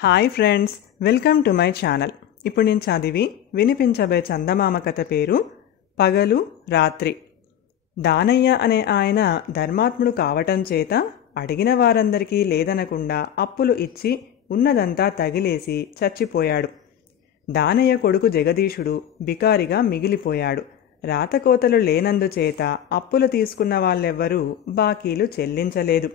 Hi friends, welcome to my channel. ఇప్పుడు నేను చదివి వినిపించబోయే చందమామ కథ పేరు పగలు రాత్రి. దానయ్య అనే ఆయన ధర్మాత్ముడు కావటం చేత అడిగిన వారందరికీ లేదనకుండా అప్పులు ఇచ్చి ఉన్నదంతా తగిలేసి చచ్చిపోయాడు. దానయ్య కొడుకు జగదీశుడు బికారిగా మిగిలిపోయాడు. రాతకోతలు లేనందుచేత అప్పులు తీసుకున్న వాళ్ళెవ్వరూ బాకీలు చెల్లించలేదు.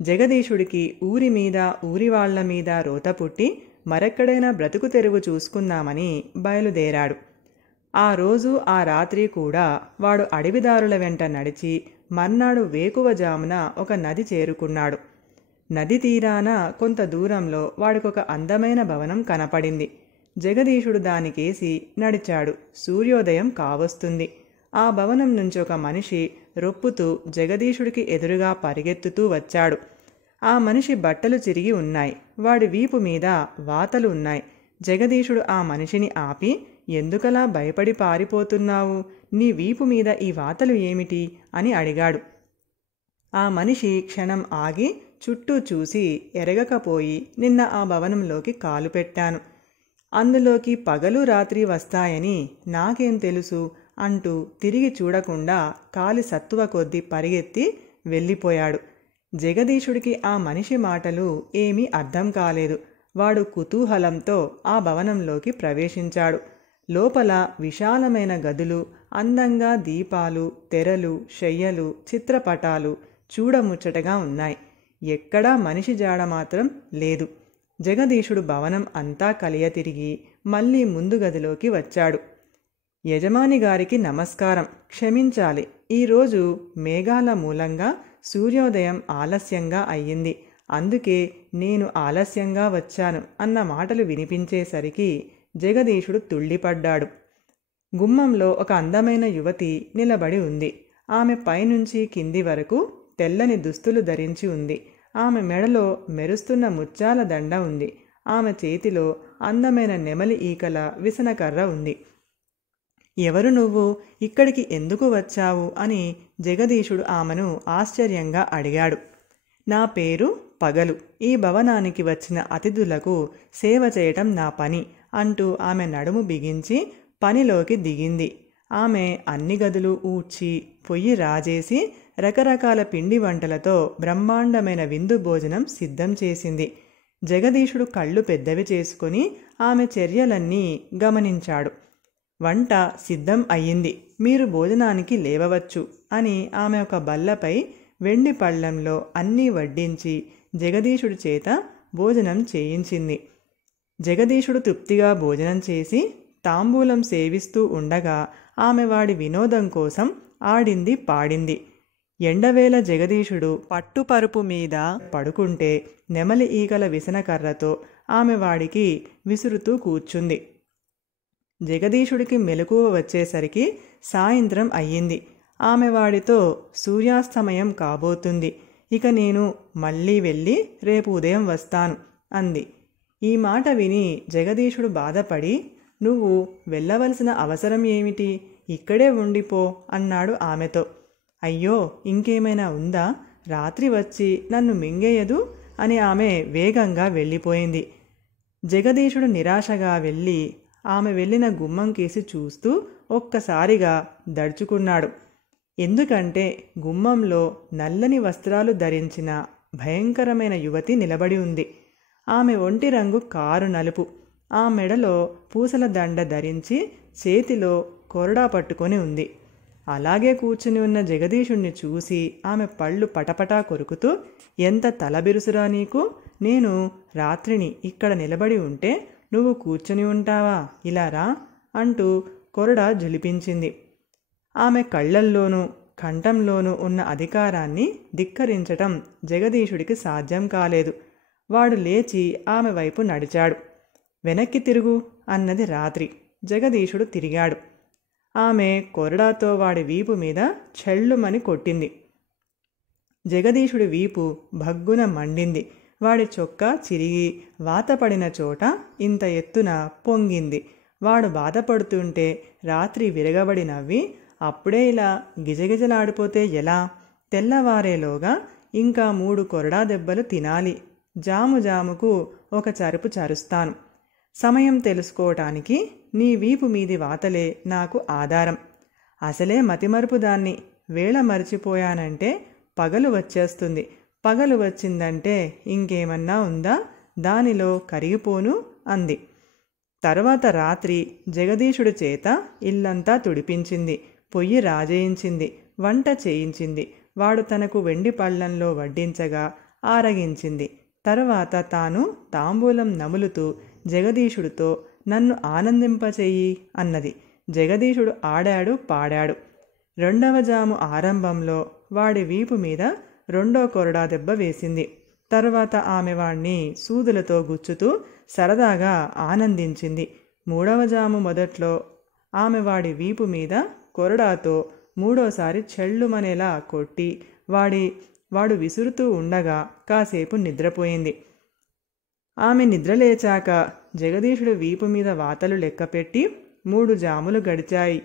జగదీశుడికి ఊరి మీద ఊరి వాళ్ల మీద రోత పుట్టి మరెక్కడైనా బ్రతుకు తెరువు చూసుకుందామని బయలుదేరాడు. ఆ రోజు ఆ రాత్రి కూడా వాడు అడవిదారుల వెంట నడిచి మర్నాడు వేకువజామున ఒక నది చేరుకున్నాడు. నది తీరాన కొంత దూరంలో వాడికొక అందమైన భవనం కనపడింది. జగదీశుడు దానికేసి నడిచాడు. సూర్యోదయం కావస్తుంది. ఆ భవనం నుంచి ఒక మనిషి రొప్పుతూ జగదీశుడికి ఎదురుగా పరిగెత్తుతూ వచ్చాడు. ఆ మనిషి బట్టలు చిరిగి ఉన్నాయి. వాడి వీపు మీద వాతలు ఉన్నాయి. జగదీశుడు ఆ మనిషిని ఆపి, ఎందుకలా భయపడి పారిపోతున్నావు? నీ వీపు మీద ఈ వాతలు ఏమిటి అని అడిగాడు. ఆ మనిషి క్షణం ఆగి చుట్టూ చూసి ఎరగకపోయి, నిన్న ఆ భవనంలోకి కాలు పెట్టాను. అందులోకి పగలు రాత్రి వస్తాయని నాకేం తెలుసు అంటూ తిరిగి చూడకుండా కాలి సత్తువ కొద్దీ పరిగెత్తి వెళ్ళిపోయాడు. జగదీశుడికి ఆ మనిషి మాటలు ఏమీ అర్థం కాలేదు. వాడు కుతూహలంతో ఆ భవనంలోకి ప్రవేశించాడు. లోపల విశాలమైన గదులు, అందంగా దీపాలు, తెరలు, శయ్యలు, చిత్రపటాలు చూడముచ్చటగా ఉన్నాయి. ఎక్కడా మనిషి జాడ మాత్రం లేదు. జగదీశుడు భవనం అంతా కలియ తిరిగి మళ్ళీ ముందు గదిలోకి వచ్చాడు. యజమాని గారికి నమస్కారం, క్షమించాలి, ఈరోజు మేఘాల మూలంగా సూర్యోదయం ఆలస్యంగా అయ్యింది, అందుకే నేను ఆలస్యంగా వచ్చాను అన్న మాటలు వినిపించేసరికి జగదీశుడు తుళ్ళిపడ్డాడు. గుమ్మంలో ఒక అందమైన యువతి నిలబడి ఉంది. ఆమె పైనుంచి కింది వరకు తెల్లని దుస్తులు ధరించి ఉంది. ఆమె మెడలో మెరుస్తున్న ముత్యాల దండ ఉంది. ఆమె చేతిలో అందమైన నెమలి ఈకల విసనకర్ర ఉంది. ఎవరు నువ్వు? ఇక్కడికి ఎందుకు వచ్చావు అని జగదీశుడు ఆమెను ఆశ్చర్యంగా అడిగాడు. నా పేరు పగలు. ఈ భవనానికి వచ్చిన అతిథులకు సేవ చేయటం నా పని అంటూ ఆమె నడుము బిగించి పనిలోకి దిగింది. ఆమె అన్ని గదులు ఊడ్చి పొయ్యి రాజేసి రకరకాల పిండి వంటలతో బ్రహ్మాండమైన విందు భోజనం సిద్ధం చేసింది. జగదీశుడు కళ్ళు పెద్దవి చేసుకుని ఆమె చర్యలన్నీ గమనించాడు. వంట సిద్ధం అయ్యింది, మీరు భోజనానికి లేవవచ్చు అని ఆమె ఒక బల్లపై వెండి పళ్ళెంలో అన్నీ వడ్డించి జగదీశుడి చేత భోజనం చేయించింది. జగదీశుడు తృప్తిగా భోజనం చేసి తాంబూలం సేవిస్తూ ఉండగా ఆమె వాడి వినోదం కోసం ఆడింది పాడింది. ఎండవేళ జగదీశుడు పట్టుపరుపు మీద పడుకుంటే నెమలి ఈకల విసనకర్రతో ఆమె వాడికి విసురుతూ కూర్చుంది. జగదీశుడికి మెలకువ వచ్చేసరికి సాయంత్రం అయ్యింది. ఆమె వాడితో సూర్యాస్తమయం కాబోతుంది, ఇక నేను మళ్ళీ వెళ్ళి రేపు ఉదయం వస్తాను అంది. ఈ మాట విని జగదీశుడు బాధపడి, నువ్వు వెళ్ళవలసిన అవసరం ఏమిటి? ఇక్కడే ఉండిపో అన్నాడు ఆమెతో. అయ్యో, ఇంకేమైనా ఉందా? రాత్రి వచ్చి నన్ను మింగేయదు అని ఆమె వేగంగా వెళ్ళిపోయింది. జగదీశుడు నిరాశగా వెళ్ళి ఆమె వెళ్ళిన గుమ్మం కేసి చూస్తూ ఒక్కసారిగా దడుచుకున్నాడు. ఎందుకంటే గుమ్మంలో నల్లని వస్త్రాలు ధరించిన భయంకరమైన యువతి నిలబడి ఉంది. ఆమె ఒంటి రంగు కారు నలుపు. ఆ మెడలో పూసల దండ ధరించి చేతిలో కొరడా పట్టుకొని ఉంది. అలాగే కూర్చుని ఉన్న జగదీశుణ్ణి చూసి ఆమె పళ్ళు పటపటా కొరుకుతూ, ఎంత తలబిరుసురా నీకు? నేను రాత్రిని ఇక్కడ నిలబడి ఉంటే నువ్వు కూర్చుని ఉంటావా? ఇలా రా అంటూ కొరడా జులిపించింది. ఆమె కళ్ళల్లోనూ కంఠంలోనూ ఉన్న అధికారాన్ని ధిక్కరించటం జగదీశుడికి సాధ్యం కాలేదు. వాడు లేచి ఆమె వైపు నడిచాడు. వెనక్కి తిరుగు అన్నది రాత్రి. జగదీశుడు తిరిగాడు. ఆమె కొరడాతో వాడి వీపు మీద చెళ్ళుమని కొట్టింది. జగదీశుడి వీపు భగ్గున మండింది. వాడి చొక్కా చిరిగి వాతపడిన చోట ఇంత ఎత్తున పొంగింది. వాడు బాధపడుతుంటే రాత్రి విరగబడి నవ్వి, అప్పుడే ఇలా గిజగిజలాడిపోతే ఎలా? తెల్లవారేలోగా ఇంకా 3 కొరడా దెబ్బలు తినాలి జాము జాముకు ఒక చరుపు చరుస్తాను. సమయం తెలుసుకోవటానికి నీ వీపు మీది వాతలే నాకు ఆధారం. అసలే మతిమరుపు దాన్ని. వేళ మరిచిపోయానంటే పగలు వచ్చేస్తుంది. పగలు వచ్చిందంటే ఇంకేమన్నా ఉందా? దానిలో కరిగిపోను అంది. తర్వాత రాత్రి జగదీశుడి చేత ఇల్లంతా తుడిపించింది. పొయ్యి రాజేయించింది. వంట చేయించింది. వాడు తనకు వెండి పళ్ళంలో వడ్డించగా ఆరగించింది. తరువాత తాను తాంబూలం నములుతూ జగదీశుడితో నన్ను ఆనందింపచేయి అన్నది. జగదీశుడు ఆడాడు, పాడాడు. రెండవ జాము ఆరంభంలో వాడి వీపు మీద రెండో కొరడా దెబ్బ వేసింది. తరువాత ఆమె వాణ్ణి సూదులతో గుచ్చుతూ సరదాగా ఆనందించింది. మూడవ జాము మొదట్లో ఆమె వాడి వీపు మీద కొరడాతో మూడోసారి చెళ్ళుమనేలా కొట్టి వాడు విసురుతూ ఉండగా కాసేపు నిద్రపోయింది. ఆమె నిద్రలేచాక జగదీశుడు వీపు మీద వాతలు లెక్కపెట్టి 3 జాములు గడిచాయి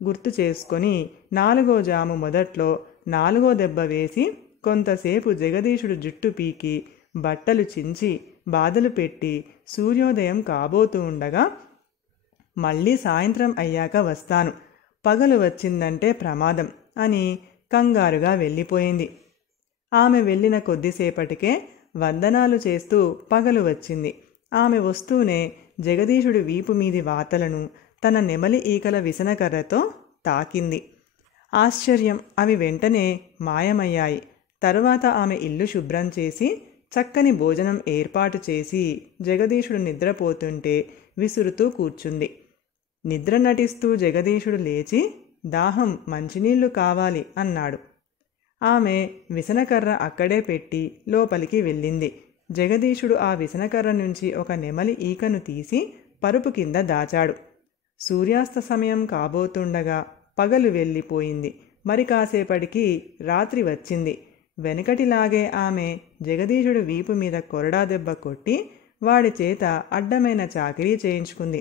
గుర్తు చేసుకొని 4వ జాము మొదట్లో 4వ దెబ్బ వేసి కొంతసేపు జగదీశుడు జుట్టు పీకి బట్టలు చించి బాధలు పెట్టి సూర్యోదయం కాబోతూ ఉండగా, మళ్ళీ సాయంత్రం అయ్యాక వస్తాను, పగలు వచ్చిందంటే ప్రమాదం అని కంగారుగా వెళ్ళిపోయింది. ఆమె వెళ్ళిన కొద్దిసేపటికే వందనాలు చేస్తూ పగలు వచ్చింది. ఆమె వస్తూనే జగదీశుడి వీపు మీది వాతలను తన నెమలి ఈకల విసనకర్రతో తాకింది. ఆశ్చర్యం, అవి వెంటనే మాయమయ్యాయి. తరువాత ఆమె ఇల్లు శుభ్రం చేసి చక్కని భోజనం ఏర్పాటు చేసి జగదీశుడు నిద్రపోతుంటే విసురుతూ కూర్చుంది. నిద్ర నటిస్తూ జగదీశుడు లేచి, దాహం, మంచినీళ్లు కావాలి అన్నాడు. ఆమె విసనకర్ర అక్కడే పెట్టి లోపలికి వెళ్ళింది. జగదీశుడు ఆ విసనకర్ర నుంచి ఒక నెమలి ఈకను తీసి పరుపు కింద దాచాడు. సూర్యాస్త సమయం కాబోతుండగా పగలు వెళ్ళిపోయింది. మరి కాసేపటికి రాత్రి వచ్చింది. వెనకటిలాగే ఆమె జగదీశుడు వీపు మీద కొరడా దెబ్బ కొట్టి వాడి చేత అడ్డమైన చాకిరీ చేయించుకుంది.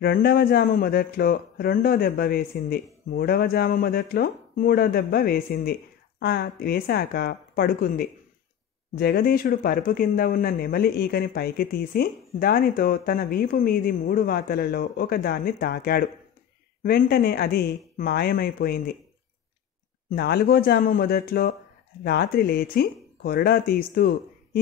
రెండవ జాము మొదట్లో రెండో దెబ్బ వేసింది. మూడవ జాము మొదట్లో మూడో దెబ్బ వేసింది. వేశాక పడుకుంది. జగదీశుడు పరుపు కింద ఉన్న నెమలి ఈకని పైకి తీసి దానితో తన వీపు మీది 3 వాతలలో ఒకదాన్ని తాకాడు. వెంటనే అది మాయమైపోయింది. 4వ జాము మొదట్లో రాత్రి లేచి కొరడా తీస్తూ,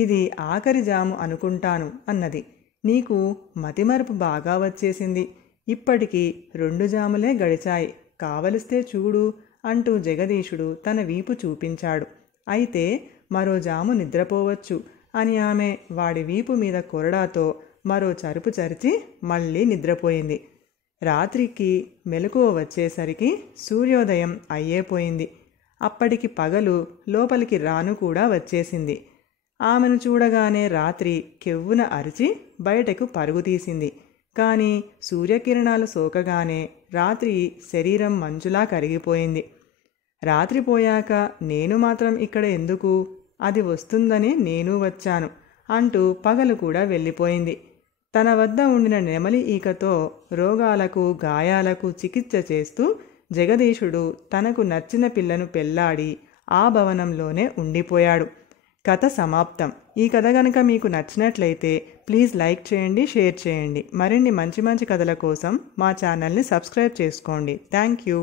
ఇది ఆఖరి జాము అనుకుంటాను అన్నది. నీకు మతిమరుపు బాగా వచ్చేసింది. ఇప్పటికి 2 జాములే గడిచాయి, కావలిస్తే చూడు అంటూ జగదీశుడు తన వీపు చూపించాడు. అయితే మరో జాము నిద్రపోవచ్చు అని ఆమె వాడి వీపు మీద కొరడాతో మరో చరుపు చరిచి మళ్ళీ నిద్రపోయింది. రాత్రికి మెలకువ వచ్చేసరికి సూర్యోదయం అయ్యేపోయింది. అప్పటికి పగలు లోపలికి రాను కూడా వచ్చేసింది. ఆమెను చూడగానే రాత్రి కెవ్వున అరిచి బయటకు పరుగు తీసింది. కానీ సూర్యకిరణాలు సోకగానే రాత్రి శరీరం మంచులా కరిగిపోయింది. రాత్రిపోయాక నేను మాత్రం ఇక్కడ ఎందుకు? అది వస్తుందని నేను వచ్చాను అంటూ పగలు కూడా వెళ్ళిపోయింది. తన వద్ద ఉండిన నెమలి ఈకతో రోగాలకు గాయాలకు చికిత్స చేస్తూ జగదీశుడు తనకు నచ్చిన పిల్లను పెళ్లాడి ఆ భవనంలోనే ఉండిపోయాడు. కథ సమాప్తం. ఈ కథ గనక మీకు నచ్చినట్లయితే ప్లీజ్ లైక్ చేయండి, షేర్ చేయండి. మరిన్ని మంచి మంచి కథల కోసం మా ఛానల్ని సబ్స్క్రైబ్ చేసుకోండి. Thank you.